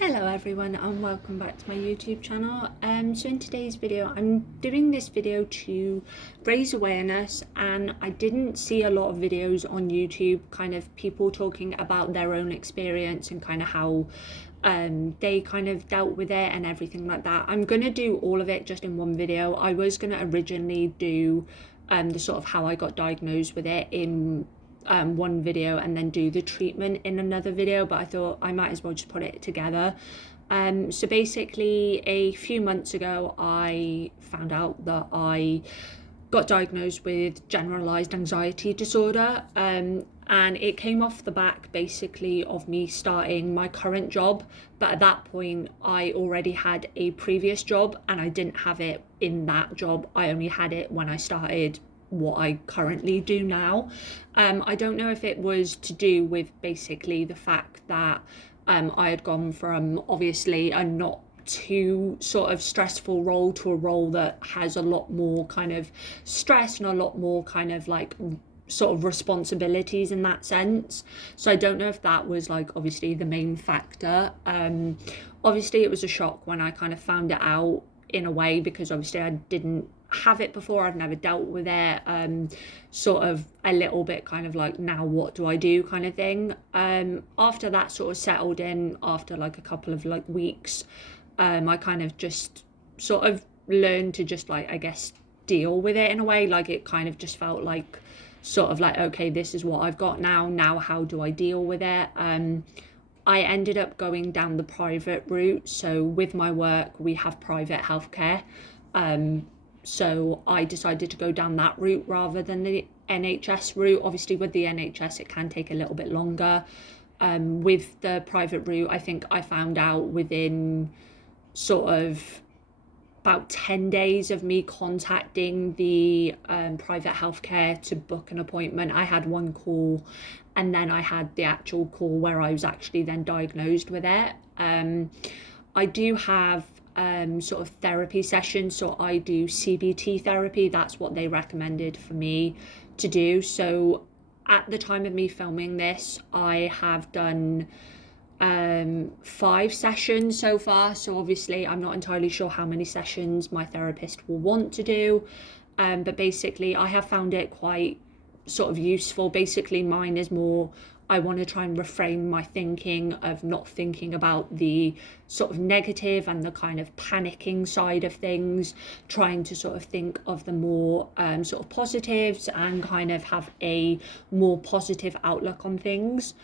Hello everyone and welcome back to my YouTube channel. So in today's video I'm doing this video to raise awareness, and I didn't see a lot of videos on YouTube kind of people talking about their own experience and kind of how they kind of dealt with it and everything like that. I'm gonna do all of it just in one video. I was gonna originally do the sort of how I got diagnosed with it in one video and then do the treatment in another video, but I thought I might as well just put it together. So basically a few months ago I found out that I got diagnosed with generalised anxiety disorder, and it came off the back basically of me starting my current job. But at that point I already had a previous job and I didn't have it in that job. I only had it when I started what I currently do now. I don't know if it was to do with basically the fact that I had gone from obviously a not too sort of stressful role to a role that has a lot more kind of stress and a lot more kind of like sort of responsibilities in that sense. So I don't know if that was like obviously the main factor. Obviously it was a shock when I kind of found it out in a way, because obviously I didn't have it before, I've never dealt with it, sort of a little bit kind of like, now what do I do kind of thing. After that sort of settled in, after like a couple of like weeks, I kind of just sort of learned to just like, I guess, deal with it in a way. Like it kind of just felt like sort of like, okay, this is what I've got now how do I deal with it. I ended up going down the private route. So with my work we have private healthcare, so I decided to go down that route rather than the NHS route. Obviously with the NHS it can take a little bit longer. With the private route, I think I found out within sort of about 10 days of me contacting the private healthcare to book an appointment. I had one call and then I had the actual call where I was actually then diagnosed with it. I do have sort of therapy sessions, so I do CBT therapy. That's what they recommended for me to do. So at the time of me filming this I have done 5 sessions so far. So obviously I'm not entirely sure how many sessions my therapist will want to do, but basically I have found it quite sort of useful. Basically mine is more, I want to try and reframe my thinking of not thinking about the sort of negative and the kind of panicking side of things, trying to sort of think of the more sort of positives and kind of have a more positive outlook on things.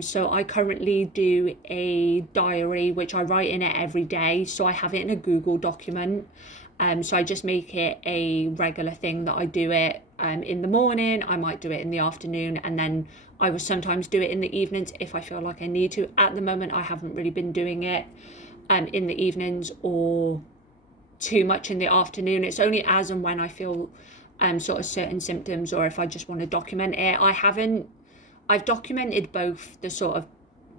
So I currently do a diary which I write in it every day. So I have it in a Google document. So I just make it a regular thing that I do it in the morning. I might do it in the afternoon, and then I will sometimes do it in the evenings if I feel like I need to. At the moment I haven't really been doing it in the evenings or too much in the afternoon. It's only as and when I feel sort of certain symptoms, or if I just want to document it. I've documented both the sort of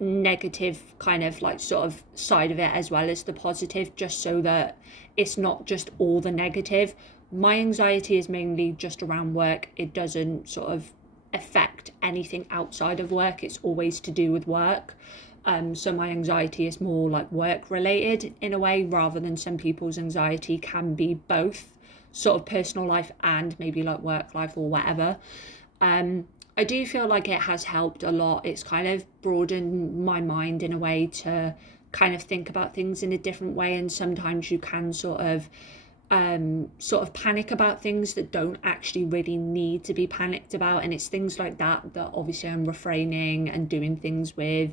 negative kind of like sort of side of it as well as the positive, just so that it's not just all the negative. My anxiety is mainly just around work. It doesn't sort of affect anything outside of work. It's always to do with work. So my anxiety is more like work related in a way, rather than some people's anxiety can be both sort of personal life and maybe like work life or whatever. I do feel like it has helped a lot. It's kind of broadened my mind in a way to kind of think about things in a different way, and sometimes you can sort of panic about things that don't actually really need to be panicked about, and it's things like that that obviously I'm refraining and doing things with.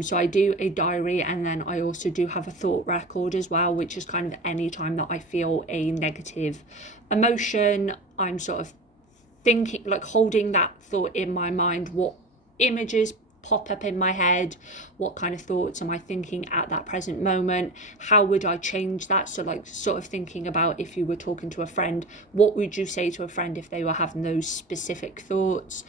So I do a diary, and then I also do have a thought record as well, which is kind of any time that I feel a negative emotion, I'm sort of thinking, like holding that thought in my mind, what images pop up in my head, what kind of thoughts am I thinking at that present moment, how would I change that. So like sort of thinking about, if you were talking to a friend, what would you say to a friend if they were having those specific thoughts,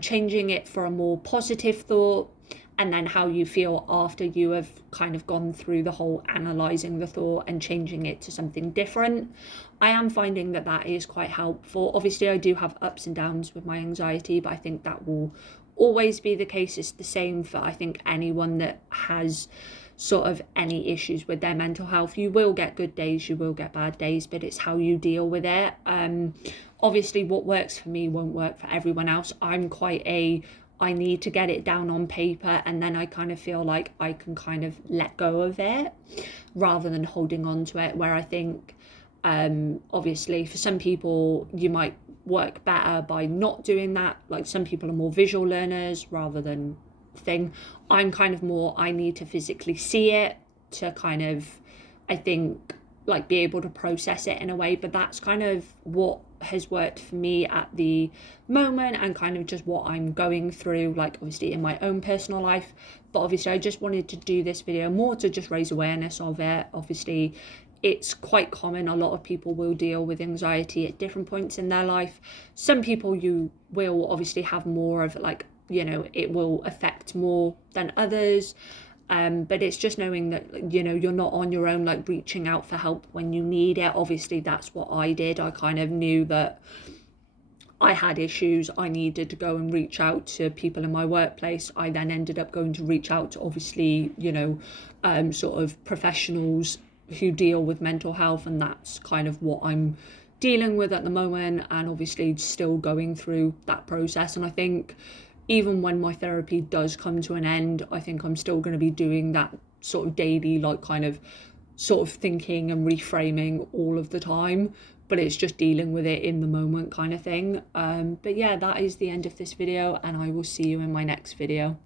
changing it for a more positive thought, and then how you feel after you have kind of gone through the whole analysing the thought and changing it to something different. I am finding that that is quite helpful. Obviously I do have ups and downs with my anxiety, but I think that will always be the case. It's the same for, I think, anyone that has sort of any issues with their mental health. You will get good days, you will get bad days, but it's how you deal with it. Obviously what works for me won't work for everyone else. I'm quite I need to get it down on paper, and then I kind of feel like I can kind of let go of it rather than holding on to it, where I think obviously for some people you might work better by not doing that. Like some people are more visual learners rather than thing. I'm kind of more, I need to physically see it to kind of, I think, like be able to process it in a way. But that's kind of what has worked for me at the moment, and kind of just what I'm going through, like obviously in my own personal life. But obviously I just wanted to do this video more to just raise awareness of it. Obviously it's quite common. A lot of people will deal with anxiety at different points in their life. Some people you will obviously have more of, like, you know, it will affect more than others. But it's just knowing that, you know, you're not on your own, like reaching out for help when you need it. Obviously that's what I did. I kind of knew that I had issues. I needed to go and reach out to people in my workplace. I then ended up going to reach out to, obviously, you know, sort of professionals who deal with mental health, and that's kind of what I'm dealing with at the moment, and obviously still going through that process. And I think even when my therapy does come to an end, I think I'm still going to be doing that sort of daily, like kind of sort of thinking and reframing all of the time, but it's just dealing with it in the moment kind of thing. But yeah, that is the end of this video, and I will see you in my next video.